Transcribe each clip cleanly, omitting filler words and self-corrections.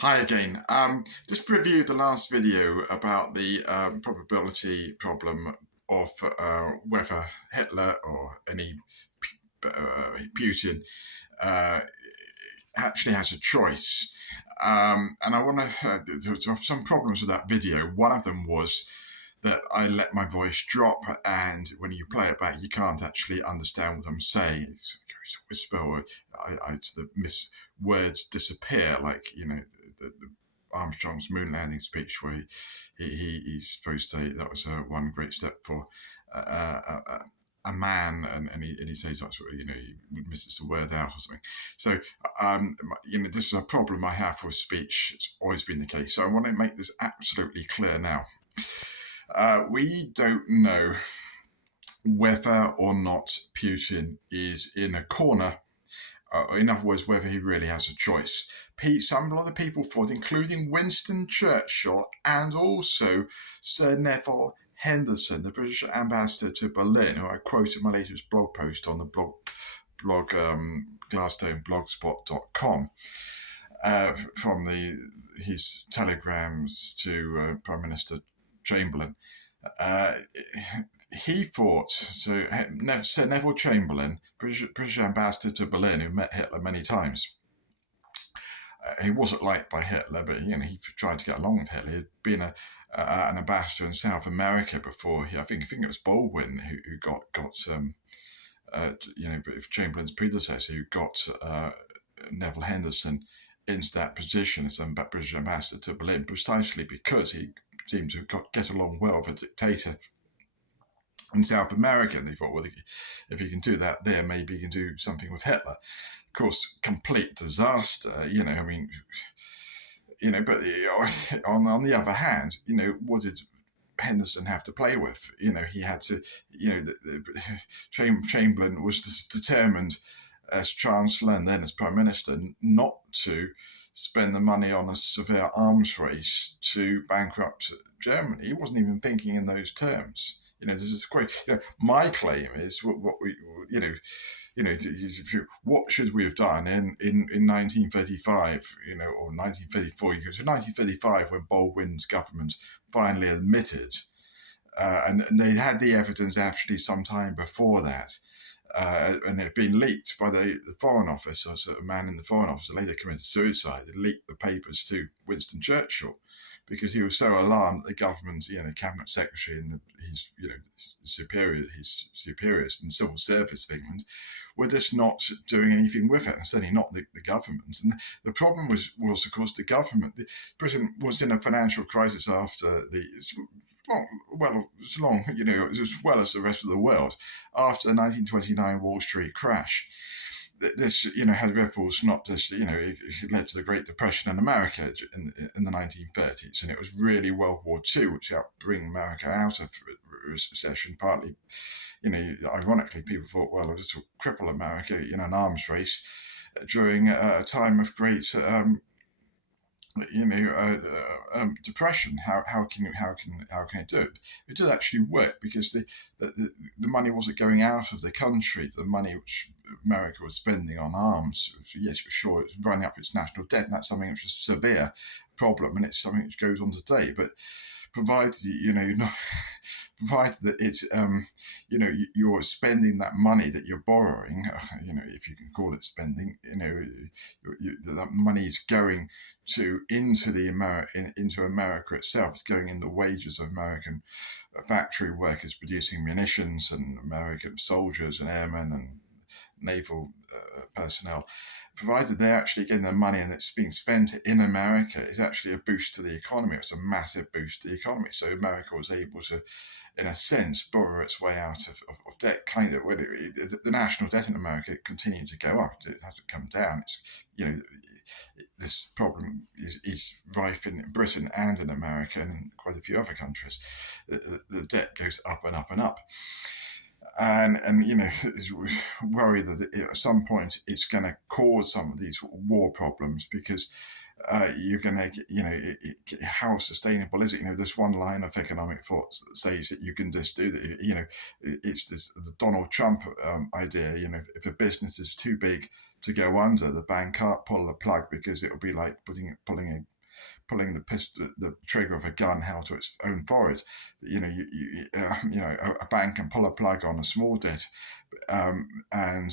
Hi again. Just reviewed the last video about the probability problem of whether Hitler or any Putin uh, actually has a choice. And I want to have some problems with that video. One of them was that I let my voice drop, and when you play it back, you can't actually understand what I'm saying. It's a whisper, or words disappear, like the Armstrong's moon landing speech, where he's supposed to say that was one great step for a man, and he says that sort of, he misses the word out or something. So this is a problem I have with speech. It's always been the case. So I want to make this absolutely clear now. We don't know whether or not Putin is in a corner. In other words, whether he really has a choice. Some other people thought, including Winston Churchill and also Sir Neville Henderson, the British ambassador to Berlin, who I quoted my latest blog post on the blog gladstoneblogspot.com from his telegrams to Prime Minister Chamberlain. He thought, so Sir Neville Chamberlain, British ambassador to Berlin, who met Hitler many times. He wasn't liked by Hitler, but he tried to get along with Hitler. He'd been an ambassador in South America before. I think it was Baldwin who got Chamberlain's predecessor, who got Neville Henderson into that position as British ambassador to Berlin, precisely because he seemed to get along well with a dictator in South America. And they thought, well, if he can do that there, maybe he can do something with Hitler. Of course, complete disaster, but on the other hand, what did Henderson have to play with? He had to, Chamberlain was determined as Chancellor and then as Prime Minister not to spend the money on a severe arms race to bankrupt Germany. He wasn't even thinking in those terms. This is great. My claim is what should we have done in 1935, or 1934? Because in 1935, when Baldwin's government finally admitted, and they had the evidence actually some time before that, and it had been leaked by the Foreign Office. So a man in the Foreign Office later committed suicide. He leaked the papers to Winston Churchill because he was so alarmed that the government, cabinet secretary and his superiors in the civil service of England were just not doing anything with it, and certainly not the government. And the problem was of course the government. Britain was in a financial crisis after as well as the rest of the world after the 1929 Wall Street crash. This, had ripples not just, it led to the Great Depression in America in the 1930s, and it was really World War II which helped bring America out of recession. Partly, ironically, people thought, well, this will cripple America, an arms race during a time of great depression. How can it do it? It did actually work because the money wasn't going out of the country. The money which America was spending on arms, yes, for sure, it's running up its national debt, and that's something which is a severe problem, and it's something which goes on today. But provided provided that it's you're spending that money that you're borrowing, if you can call it spending, that money is going into America itself. It's going in the wages of American factory workers producing munitions, and American soldiers and airmen and naval personnel. Provided they're actually getting their money and it's being spent in America, it's actually a boost to the economy. It's a massive boost to the economy. So America was able to, in a sense, borrow its way out of debt. The national debt in America continued to go up. It hasn't come down. This problem is rife in Britain and in America and quite a few other countries. The debt goes up and up and up. and worry that at some point it's going to cause some of these war problems because you're going to, how sustainable is it? There's one line of economic thought that says that you can just do that. It's the Donald Trump idea. If a business is too big to go under, the bank can't pull the plug because it'll be like pulling the trigger of a gun held to its own forehead. A bank can pull a plug on a small debt, and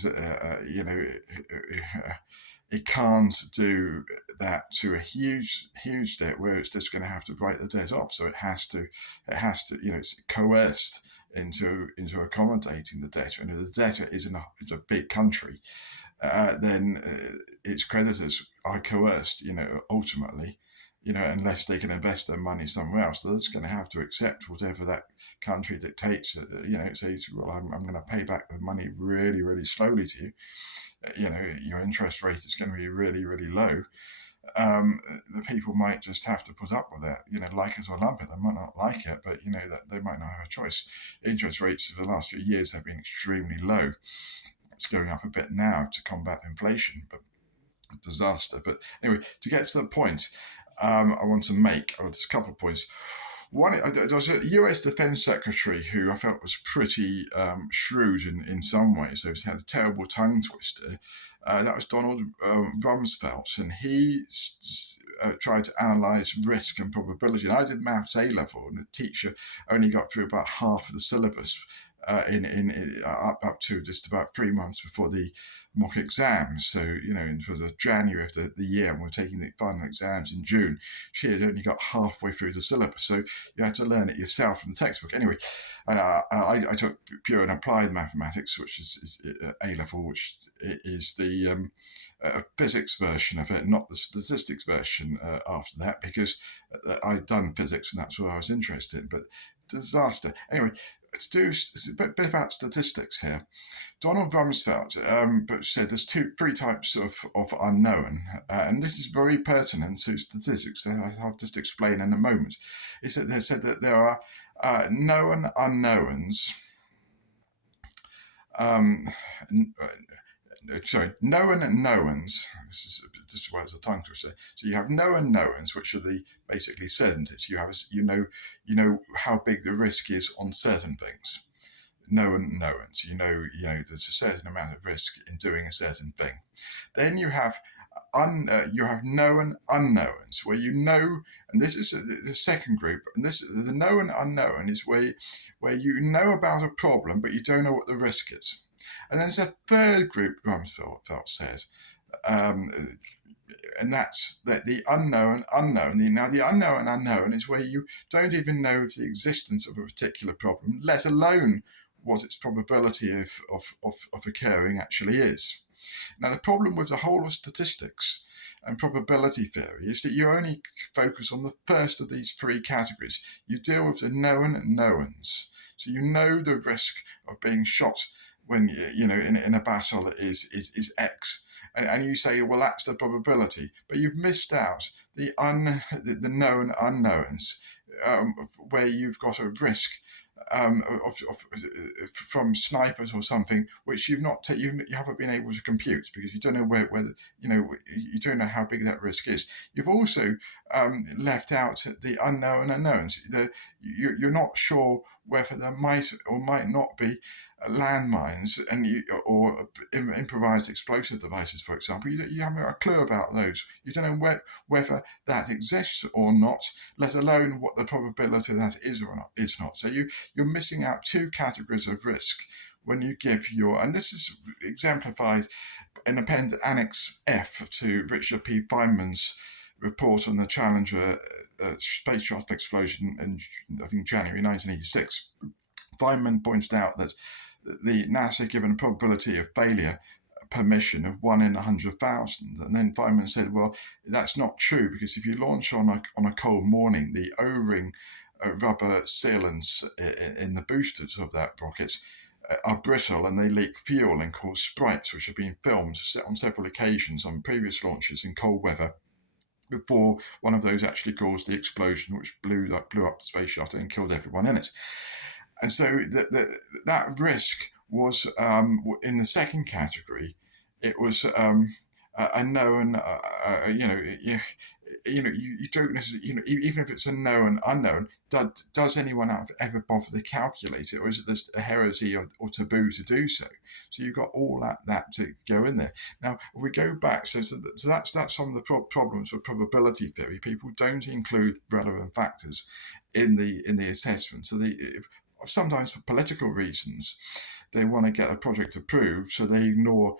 it can't do that to a huge debt where it's just going to have to write the debt off. So it has to, it's coerced into accommodating the debtor. And if the debtor is a big country, then its creditors are coerced, ultimately, unless they can invest their money somewhere else. So they're just going to have to accept whatever that country dictates. It says, well, I'm going to pay back the money really, really slowly to you. Your interest rate is going to be really, really low. The people might just have to put up with that, like it or lump it. They might not like it, but, that they might not have a choice. Interest rates for the last few years have been extremely low. It's going up a bit now to combat inflation, but a disaster. But anyway, to get to the point I want to make, there's a couple of points. One, there was a US Defense Secretary who I felt was pretty shrewd in some ways. So he had a terrible tongue twister. That was Donald Rumsfeld, and he tried to analyse risk and probability. And I did maths A level, and the teacher only got through about half of the syllabus up to just about 3 months before the mock exams. So, it was January of the year, and we're taking the final exams in June. She had only got halfway through the syllabus, so you had to learn it yourself from the textbook. Anyway, and I took pure and applied mathematics, which is A level, which is the physics version of it, not the statistics version after that, because I'd done physics and that's what I was interested in. But disaster. Anyway, let's do a bit about statistics here. Donald Rumsfeld said there's three types of unknown, and this is very pertinent to statistics that I'll just explain in a moment. They said that there are known unknowns. Known knowns. This is why it's a tongue twister. So you have known knowns, which are the basically certainties. You know how big the risk is on certain things. Known knowns. There's a certain amount of risk in doing a certain thing. Then you have known unknowns, where and this is the second group. And the known unknown is where you know about a problem, but you don't know what the risk is. And then there's a third group, Rumsfeld said, and that's the unknown unknown. Now, the unknown unknown is where you don't even know of the existence of a particular problem, let alone what its probability of occurring actually is. Now, the problem with the whole of statistics and probability theory is that you only focus on the first of these three categories. You deal with the known knowns. So you know the risk of being shot when in a battle is X, and you say, well, that's the probability, but you've missed out the known unknowns, where you've got a risk from snipers or something which you haven't been able to compute because you don't know where you don't know how big that risk is. You've also left out the unknown unknowns. You're not sure whether there might or might not be landmines or improvised explosive devices, for example. You haven't got a clue about those. You don't know whether that exists or not, let alone what the probability of that is or is not. So you're missing out two categories of risk when you give and this is exemplified in Annex F to Richard P. Feynman's report on the Challenger space shuttle explosion in, I think, January 1986. Feynman pointed out that the NASA given a probability of failure permission of 1 in 100,000, and then Feynman said, well, that's not true, because if you launch on a cold morning, the O-ring rubber sealants in the boosters of that rocket are brittle and they leak fuel and cause sprites, which have been filmed on several occasions on previous launches in cold weather before one of those actually caused the explosion, which blew up the space shuttle and killed everyone in it. And so that risk was in the second category. It was a known, you don't necessarily, even if it's a known unknown, does anyone ever bother to calculate it, or is it just a heresy or taboo to do so? So you've got all that to go in there. Now, if we go back, so that's some of the problems with probability theory. People don't include relevant factors in the assessment. So sometimes for political reasons, they want to get a project approved, so they ignore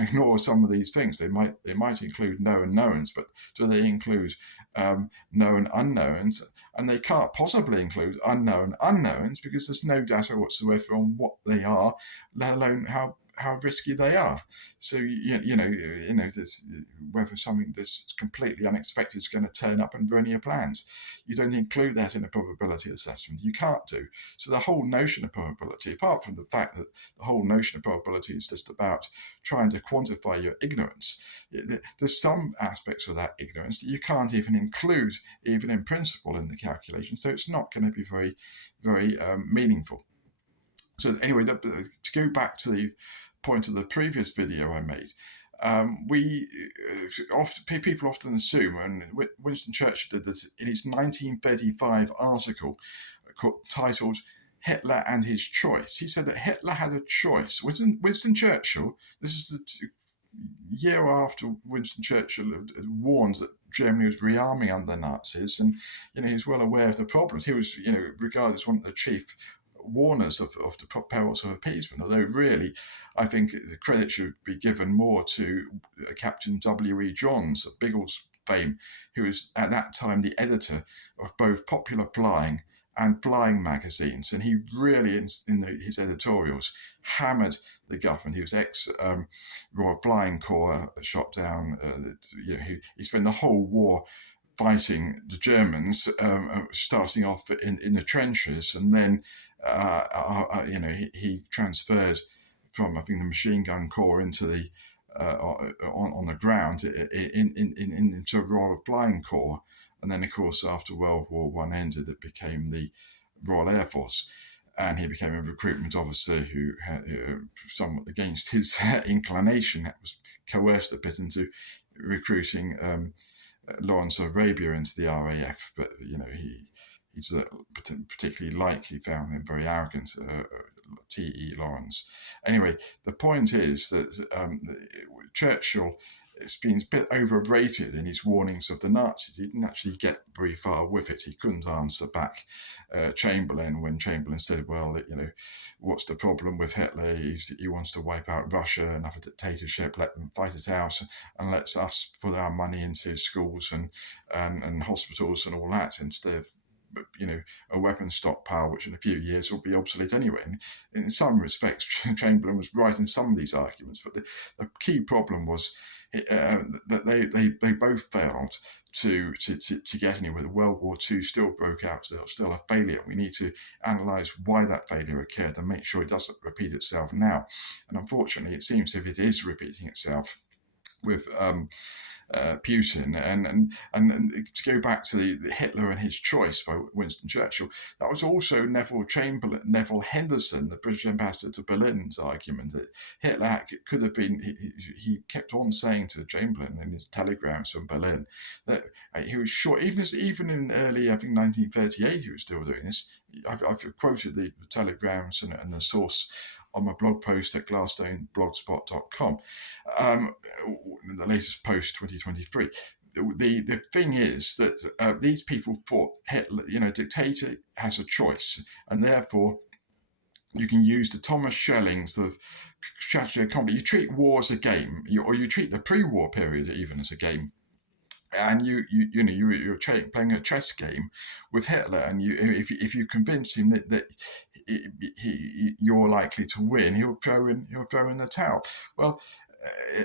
ignore some of these things. They might include known knowns, but do they include known unknowns? And they can't possibly include unknown unknowns because there's no data whatsoever on what they are, let alone how risky they are. So whether something that's completely unexpected is going to turn up and ruin your plans, you don't include that in a probability assessment. You can't do. So the whole notion of probability, apart from the fact that the whole notion of probability is just about trying to quantify your ignorance, there's some aspects of that ignorance that you can't even include, even in principle, in the calculation. So it's not going to be very, very meaningful. So anyway, to go back to the point of the previous video I made, people often assume, and Winston Churchill did this in his 1935 article titled "Hitler and His Choice." He said that Hitler had a choice. Winston Churchill, this is the year after Winston Churchill had warned that Germany was rearming under the Nazis, and he was well aware of the problems. He was regarded as one of the chief warners of the perils of appeasement, although really I think the credit should be given more to Captain W.E. Johns of Biggles fame, who was at that time the editor of both Popular Flying and Flying magazines, and he really his editorials hammered the government. He was ex-Royal Flying Corps, shot down. He spent the whole war fighting the Germans, starting off in the trenches, and then he transferred from, I think, the machine gun corps into the on the ground into a Royal Flying Corps, and then of course after World War One ended, it became the Royal Air Force, and he became a recruitment officer who had, somewhat against his inclination, was coerced a bit into recruiting Lawrence of Arabia into the RAF, but he's particularly he found him very arrogant, T.E. Lawrence. Anyway, the point is that Churchill has been a bit overrated in his warnings of the Nazis. He didn't actually get very far with it. He couldn't answer back Chamberlain when Chamberlain said, well, what's the problem with Hitler? He wants to wipe out Russia, another dictatorship, let them fight it out, and let's us put our money into schools and hospitals and all that instead of a weapons stockpile, which in a few years will be obsolete anyway. And in some respects, Chamberlain was right in some of these arguments, but the key problem was that they both failed to get anywhere. World War II still broke out, still a failure. We need to analyse why that failure occurred and make sure it doesn't repeat itself now. And unfortunately, it seems as if it is repeating itself with Putin. And to go back to the Hitler and His Choice by Winston Churchill, that was also Neville Henderson, the British ambassador to Berlin's argument that Hitler could have been. He kept on saying to Chamberlain in his telegrams from Berlin that he was sure, even in early, I think 1938, he was still doing this. I've quoted the telegrams and the source on my blog post at glassstoneblogspot.com, the latest post 2023. The thing is that these people thought Hitler, dictator has a choice, and therefore you can use the Thomas Schelling sort of strategy of combat. You treat war as a game, or you treat the pre-war period even as a game. And you're playing a chess game with Hitler, and if you convince him that you're likely to win, he'll throw in the towel. Well,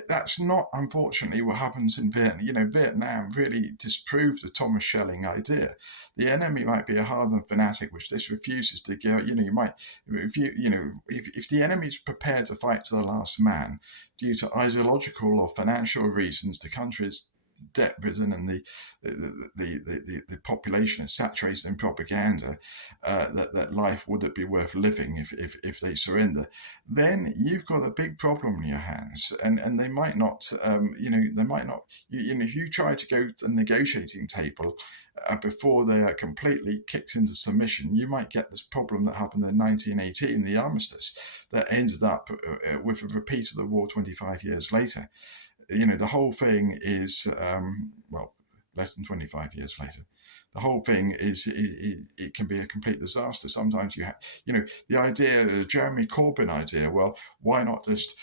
that's not, unfortunately, what happens in Vietnam. Vietnam really disproved the Thomas Schelling idea. The enemy might be a hardened fanatic, which this refuses to go. You might, if the enemy is prepared to fight to the last man due to ideological or financial reasons, the country is debt-ridden and the population is saturated in propaganda, that life would it be worth living if they surrender, then you've got a big problem in your hands, and they might not, they might not. If you try to go to the negotiating table before they are completely kicked into submission, you might get this problem that happened in 1918, the armistice, that ended up with a repeat of the war 25 years later. The whole thing is, less than 25 years later. The whole thing is, it can be a complete disaster. Sometimes the idea, the Jeremy Corbyn idea, well, why not just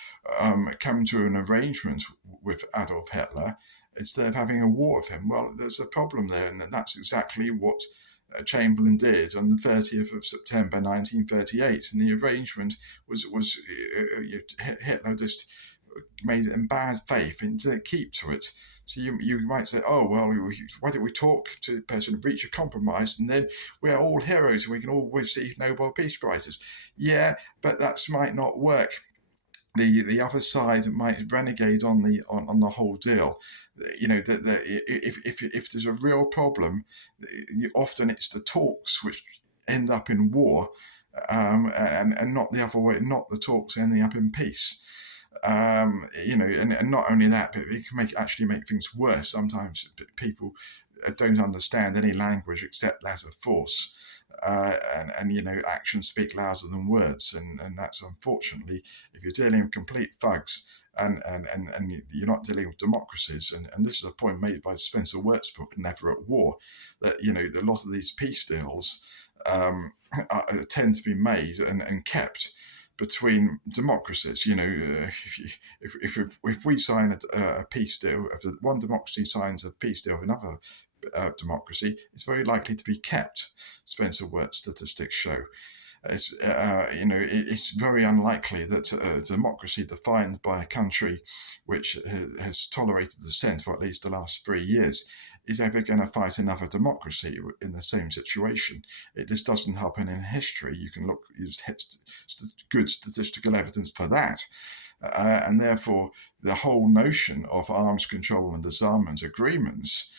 come to an arrangement with Adolf Hitler instead of having a war with him? Well, there's a problem there, and that's exactly what Chamberlain did on the 30th of September 1938. And the arrangement was Hitler just made it in bad faith and didn't keep to it. So you might say, oh, well, why don't we talk to the person, reach a compromise, and then we're all heroes and we can all receive Nobel Peace Prizes. Yeah, but that might not work. The other side might renegade on the whole deal. If there's a real problem, often it's the talks which end up in war, and not the other way, not the talks ending up in peace. And not only that, but it can actually make things worse. Sometimes people don't understand any language except that of force. Actions speak louder than words, and that's unfortunately, if you're dealing with complete thugs and you're not dealing with democracies, and this is a point made by Spencer Wirtz's book Never at War, that a lot of these peace deals tend to be made and kept between democracies. If we sign a peace deal, if one democracy signs a peace deal with another democracy, it's very likely to be kept. Spencer Wirtz statistics show. It's very unlikely that a democracy defined by a country which has tolerated dissent for at least the last 3 years is ever going to fight another democracy in the same situation. It just doesn't happen in history. You can look, there's good statistical evidence for that. And therefore, the whole notion of arms control and disarmament agreements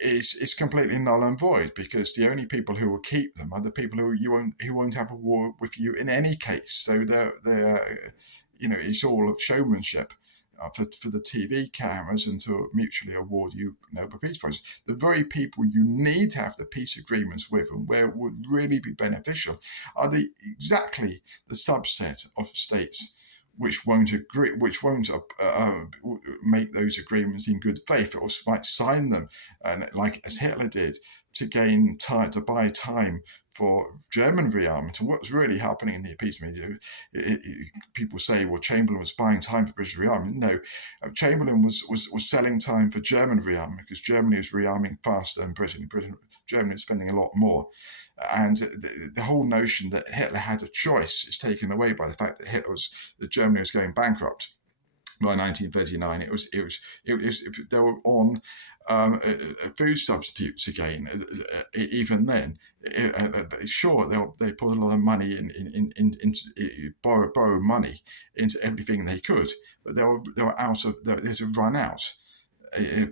is completely null and void, because the only people who will keep them are the people who won't have a war with you in any case. So they're it's all showmanship for the TV cameras and to mutually award you Nobel Peace Prizes. The very people you need to have the peace agreements with, and where it would really be beneficial, are exactly the subset of states which won't agree, which won't make those agreements in good faith, or might sign them, and like as Hitler did, to gain time, to buy time for German rearmament. And what's really happening in the appeasement, people say, well, Chamberlain was buying time for British rearmament. No, Chamberlain was selling time for German rearmament, because Germany was rearming faster than Britain. Germany was spending a lot more. And the whole notion that Hitler had a choice is taken away by the fact that Germany was going bankrupt. By 1939, they were on food substitutes again. Even then, sure, they put a lot of money in borrow money into everything they could, but they were out of. There's a run out.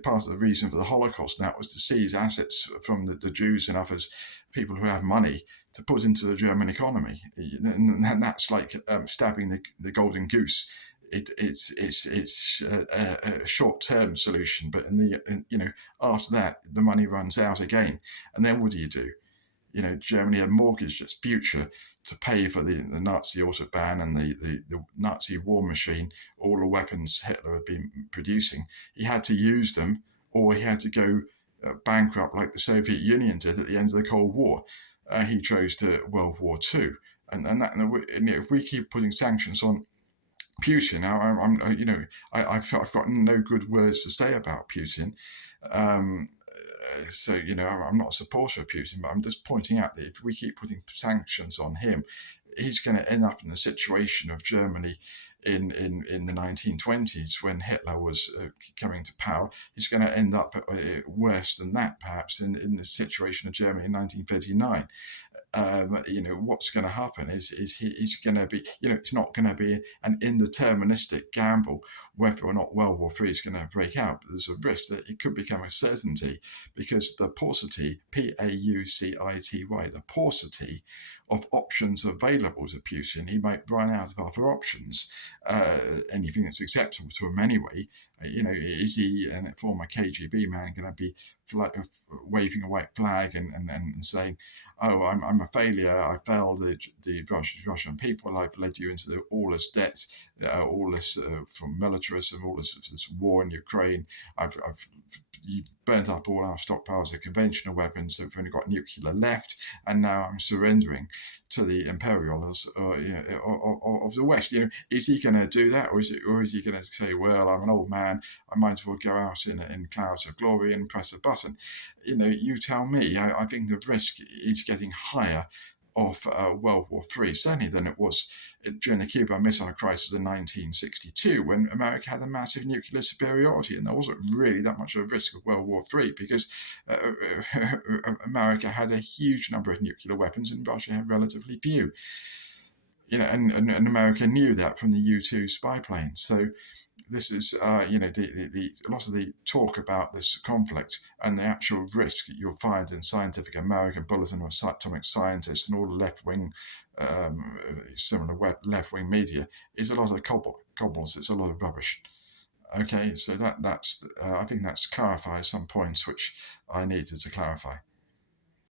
Part of the reason for the Holocaust now was to seize assets from the Jews and others, people who have money, to put into the German economy, and that's like stabbing the golden goose. It's a short-term solution, but after that the money runs out again, and then what do? Germany had mortgaged its future to pay for the Nazi Autobahn and the Nazi war machine, all the weapons Hitler had been producing. He had to use them, or he had to go bankrupt like the Soviet Union did at the end of the Cold War. He chose to World War II, and if we keep putting sanctions on Putin, I've got no good words to say about Putin. So I'm not a supporter of Putin, but I'm just pointing out that if we keep putting sanctions on him, he's going to end up in the situation of Germany in the 1920s when Hitler was coming to power. He's going to end up worse than that, perhaps, in the situation of Germany in 1939. what's going to happen is he's going to be, it's not going to be an indeterministic gamble whether or not World War III is going to break out. But there's a risk that it could become a certainty because the paucity, Paucity, the paucity of options available to Putin, he might run out of other options. Anything that's acceptable to him anyway. Is he, a former KGB man, going to be waving a white flag and saying, "Oh, I'm a failure. I failed the Russian people. I've led you into all this debt, all this from militarism, all this war in Ukraine. I've burnt up all our stockpiles of conventional weapons. So we've only got nuclear left, and now I'm surrendering to the imperialists of the West." Is he going to do that, or is he going to say, "Well, I'm an old man. I might as well go out in clouds of glory and press a button"? You tell me. I think the risk is getting higher of World War III, certainly than it was during the Cuban Missile Crisis in 1962, when America had a massive nuclear superiority, and there wasn't really that much of a risk of World War III because America had a huge number of nuclear weapons and Russia had relatively few. And America knew that from the U-2 spy planes. So this is, the a lot of the talk about this conflict and the actual risk that you'll find in Scientific American Bulletin of Atomic Scientists and all the left-wing, similar left-wing media is a lot of cobbles. It's a lot of rubbish. Okay, so that's I think that's clarifies some points which I needed to clarify.